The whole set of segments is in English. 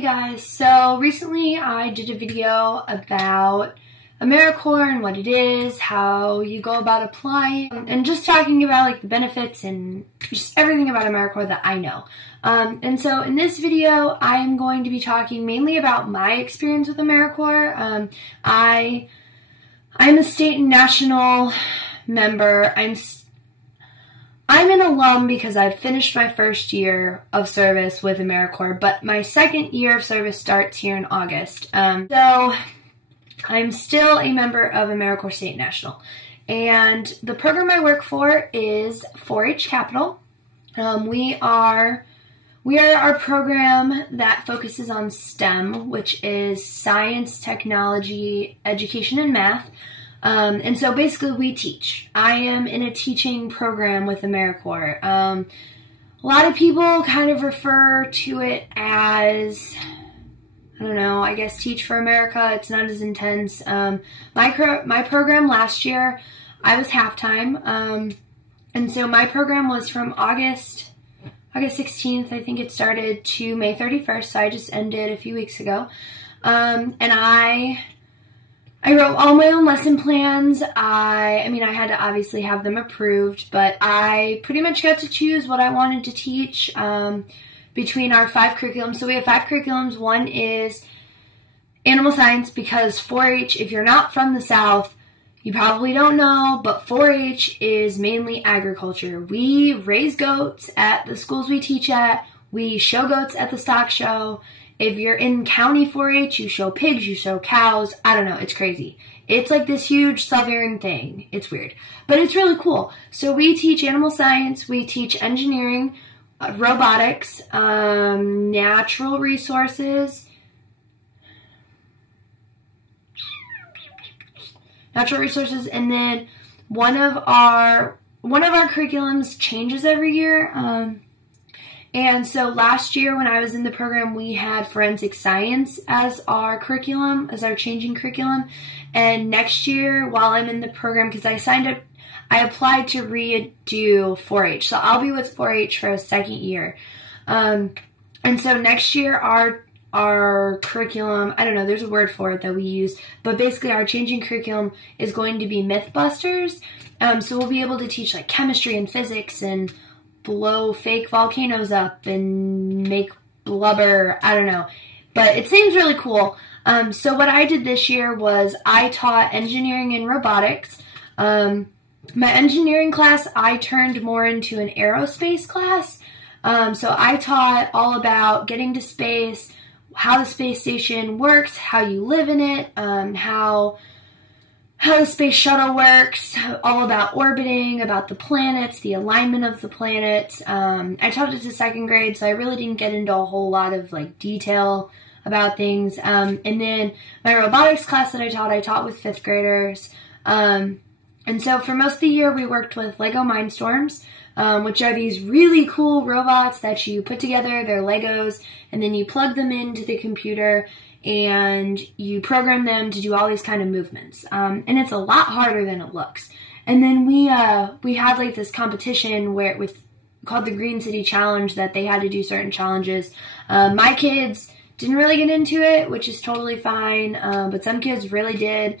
Hey guys, so recently I did a video about AmeriCorps and what it is, how you go about applying, and just talking about like the benefits and just everything about AmeriCorps that I know. And so in this video, I am going to be talking mainly about my experience with AmeriCorps. I'm a state and national member. I'm an alum because I finished my first year of service with AmeriCorps, but my second year of service starts here in August. So I'm still a member of AmeriCorps State and National. And the program I work for is 4-H Capital. We are our program that focuses on STEM, which is science, technology, education, and math. And so basically we teach. I am in a teaching program with AmeriCorps. A lot of people kind of refer to it as, I don't know, I guess Teach for America. It's not as intense. My program last year, I was half-time. And so my program was from August 16th, I think it started, to May 31st. So I just ended a few weeks ago. And I wrote all my own lesson plans. I mean, I had to obviously have them approved, but I pretty much got to choose what I wanted to teach between our 5 curriculums. So we have 5 curriculums. One is animal science, because 4-H, if you're not from the South, you probably don't know, but 4-H is mainly agriculture. We raise goats at the schools we teach at. We show goats at the stock show. If you're in county 4-H, you show pigs, you show cows. I don't know, it's crazy. It's like this huge southern thing. It's weird, but it's really cool. So we teach animal science, we teach engineering, robotics, natural resources, and then one of our curriculums changes every year. And so last year when I was in the program, we had forensic science as our curriculum, as our changing curriculum. And next year, while I'm in the program, because I applied to redo 4-H. So I'll be with 4-H for a second year. And so next year, our curriculum, I don't know, there's a word for it that we use, but basically our changing curriculum is going to be Mythbusters. So we'll be able to teach like chemistry and physics and blow fake volcanoes up and make blubber, I don't know, but it seems really cool. So what I did this year was I taught engineering and robotics. My engineering class, I turned more into an aerospace class. So I taught all about getting to space, how the space station works, how you live in it, how the space shuttle works, all about orbiting, about the planets, the alignment of the planets. I taught it to 2nd grade, so I really didn't get into a whole lot of like detail about things. And then my robotics class that I taught with 5th graders. And so for most of the year, we worked with Lego Mindstorms, which are these really cool robots that you put together. They're Legos, and then you plug them into the computer and you program them to do all these kind of movements. And it's a lot harder than it looks. And then we had like this competition called the Green City Challenge, that they had to do certain challenges. My kids didn't really get into it, which is totally fine, but some kids really did.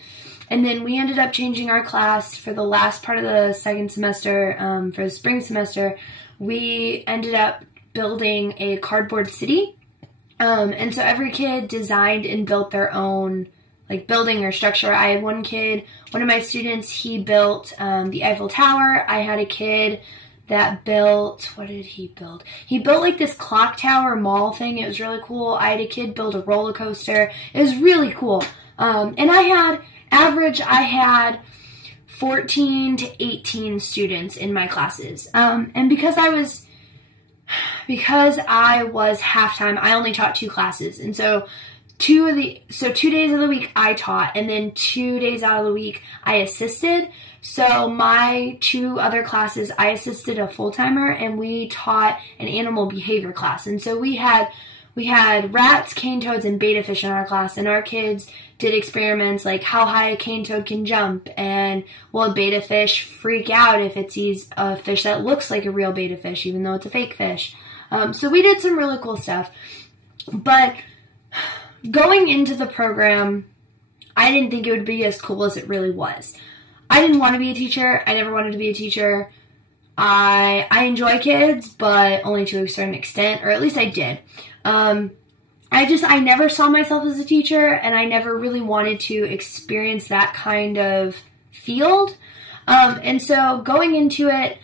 And then we ended up changing our class for the last part of the 2nd semester. For the spring semester, we ended up building a cardboard city. And so every kid designed and built their own like building or structure. I had one of my students, he built the Eiffel Tower. I had a kid that built, what did he build? He built like this clock tower mall thing. It was really cool. I had a kid build a roller coaster. It was really cool. And I had 14 to 18 students in my classes. And because I was half-time, I only taught 2 classes. And so 2 days of the week I taught, and then 2 days out of the week I assisted. So my 2 other classes, I assisted a full-timer, and we taught an animal behavior class. And so we had rats, cane toads, and betta fish in our class, and our kids did experiments like how high a cane toad can jump, and will a betta fish freak out if it sees a fish that looks like a real betta fish even though it's a fake fish. So we did some really cool stuff. But going into the program, I didn't think it would be as cool as it really was. I didn't want to be a teacher. I never wanted to be a teacher. I enjoy kids, but only to a certain extent, or at least I did. I never saw myself as a teacher, and I never really wanted to experience that kind of field. And so going into it,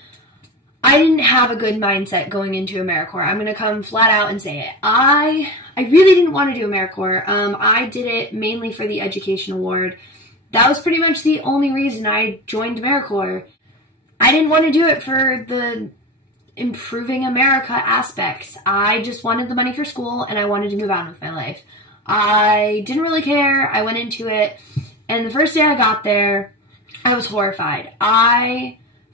I didn't have a good mindset going into AmeriCorps. I'm going to come flat out and say it. I really didn't want to do AmeriCorps. I did it mainly for the Education Award. That was pretty much the only reason I joined AmeriCorps. I didn't want to do it for the improving America aspects. I just wanted the money for school, and I wanted to move on with my life. I didn't really care. I went into it, and the first day I got there, I was horrified.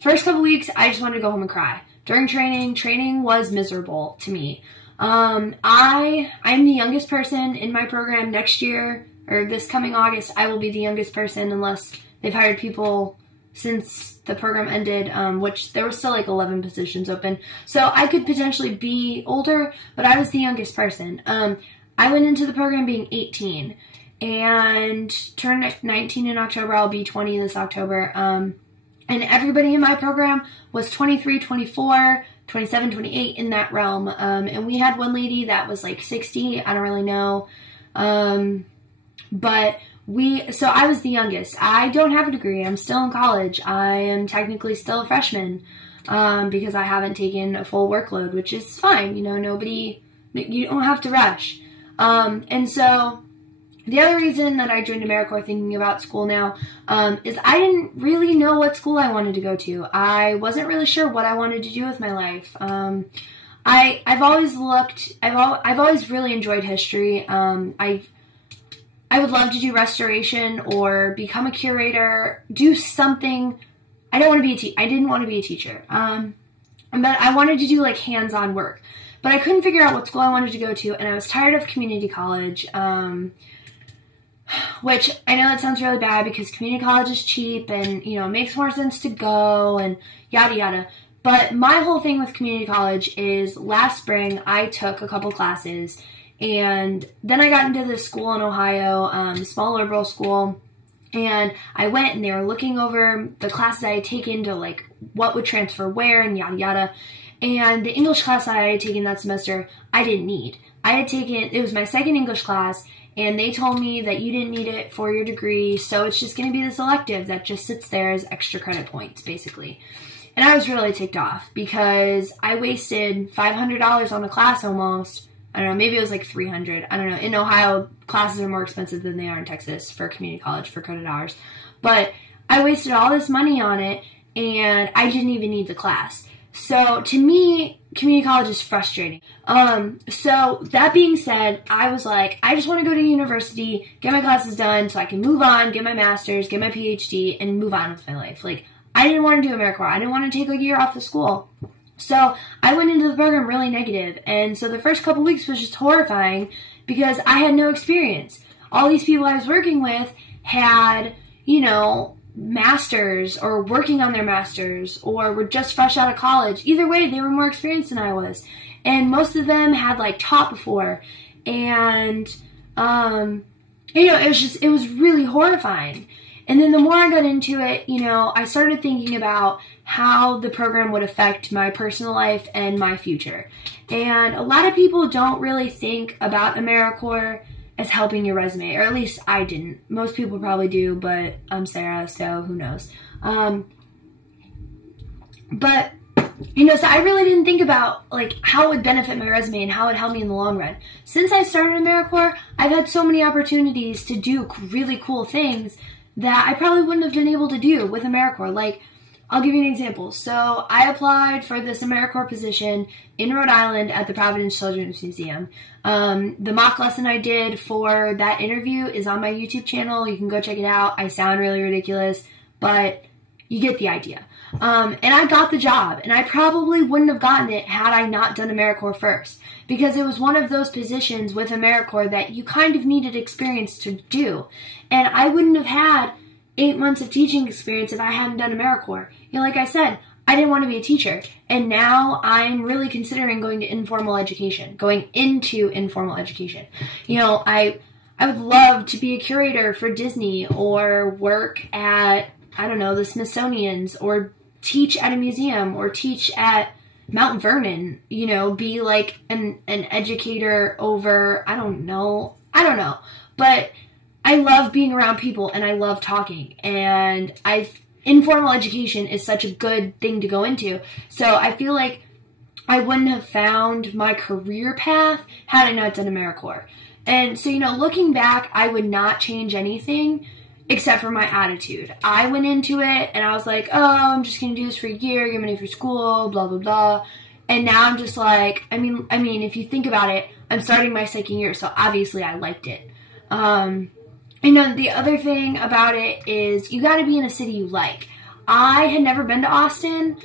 First couple weeks, I just wanted to go home and cry. During training was miserable to me. I'm the youngest person in my program. Next year, or this coming August, I will be the youngest person unless they've hired people since the program ended, which there were still like 11 positions open. So I could potentially be older, but I was the youngest person. I went into the program being 18 and turned 19 in October. I'll be 20 this October. And everybody in my program was 23, 24, 27, 28 in that realm. And we had one lady that was like 60. I don't really know. So I was the youngest. I don't have a degree. I'm still in college. I am technically still a freshman because I haven't taken a full workload, which is fine. You don't have to rush. And so the other reason that I joined AmeriCorps thinking about school now is I didn't really know what school I wanted to go to. I wasn't really sure what I wanted to do with my life. I've always really enjoyed history. I would love to do restoration or become a curator, do something. I didn't want to be a teacher. But I wanted to do like hands-on work. But I couldn't figure out what school I wanted to go to, and I was tired of community college, which I know that sounds really bad because community college is cheap and, it makes more sense to go and yada yada. But my whole thing with community college is last spring I took a couple classes. And then I got into this school in Ohio, small liberal school, and I went and they were looking over the classes I had taken to like what would transfer where and yada yada. And the English class that I had taken that semester, I didn't need. It was my second English class, and they told me that you didn't need it for your degree, so it's just going to be this elective that just sits there as extra credit points, basically. And I was really ticked off because I wasted $500 on a class almost. I don't know, maybe it was like $300. I don't know. In Ohio, classes are more expensive than they are in Texas for community college for credit hours. But I wasted all this money on it, and I didn't even need the class. So to me, community college is frustrating. So that being said, I was like, I just want to go to university, get my classes done so I can move on, get my master's, get my PhD, and move on with my life. Like, I didn't want to do AmeriCorps. I didn't want to take a year off of school. So I went into the program really negative, and so the first couple weeks was just horrifying because I had no experience. All these people I was working with had, masters or working on their masters or were just fresh out of college. Either way, they were more experienced than I was, and most of them had like taught before, and it was really horrifying. And then the more I got into it, I started thinking about how the program would affect my personal life and my future. And a lot of people don't really think about AmeriCorps as helping your resume, or at least I didn't. Most people probably do, but I'm Sarah, so who knows. So I really didn't think about like how it would benefit my resume and how it would help me in the long run. Since I started AmeriCorps, I've had so many opportunities to do really cool things that I probably wouldn't have been able to do with AmeriCorps. Like, I'll give you an example. So I applied for this AmeriCorps position in Rhode Island at the Providence Children's Museum. The mock lesson I did for that interview is on my YouTube channel. You can go check it out. I sound really ridiculous, but you get the idea. And I got the job, and I probably wouldn't have gotten it had I not done AmeriCorps first, because it was one of those positions with AmeriCorps that you kind of needed experience to do. And I wouldn't have had 8 months of teaching experience if I hadn't done AmeriCorps. Like I said, I didn't want to be a teacher, and now I'm really considering going into informal education. I would love to be a curator for Disney or work at, I don't know, the Smithsonian's or teach at a museum or teach at Mount Vernon, you know, be like an educator over, I don't know. But I love being around people and I love talking, and informal education is such a good thing to go into. So I feel like I wouldn't have found my career path had I not done AmeriCorps. And so, you know, looking back, I would not change anything except for my attitude. I went into it and I was like, oh, I'm just going to do this for a year, get money for school, blah, blah, blah. And now I'm just like, I mean, if you think about it, I'm starting my second year, so obviously I liked it. You know, the other thing about it is you got to be in a city you like. I had never been to Austin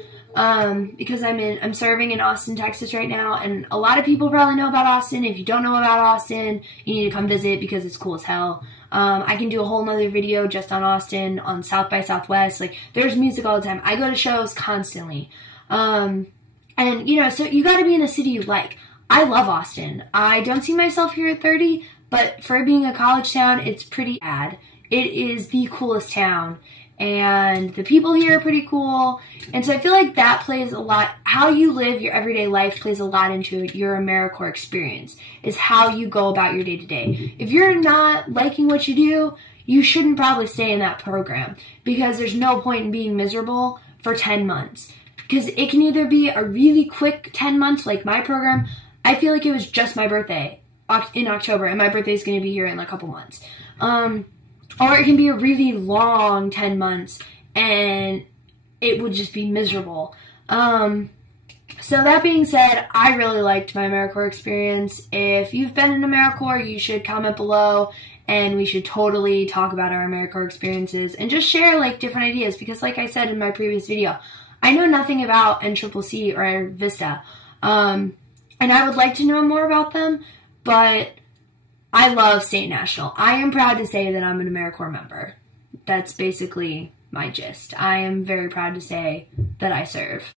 because I'm serving in Austin, Texas right now, and a lot of people probably know about Austin. If you don't know about Austin, you need to come visit because it's cool as hell. I can do a whole nother video just on Austin, on South by Southwest. Like, there's music all the time. I go to shows constantly. And, you know, so you got to be in a city you like. I love Austin. I don't see myself here at 30, but for being a college town, it's pretty rad. It is the coolest town, and the people here are pretty cool. And so I feel like that plays a lot. How you live your everyday life plays a lot into your AmeriCorps experience, is how you go about your day-to-day. If you're not liking what you do, you shouldn't probably stay in that program, because there's no point in being miserable for 10 months. Because it can either be a really quick 10 months, like my program. I feel like it was just my birthday in October, and my birthday is going to be here in like a couple months. Or it can be a really long 10 months, and it would just be miserable. So that being said, I really liked my AmeriCorps experience. If you've been in AmeriCorps, you should comment below, and we should totally talk about our AmeriCorps experiences and just share like different ideas, because like I said in my previous video, I know nothing about NCCC or Vista. And I would like to know more about them, but I love State National. I am proud to say that I'm an AmeriCorps member. That's basically my gist. I am very proud to say that I serve.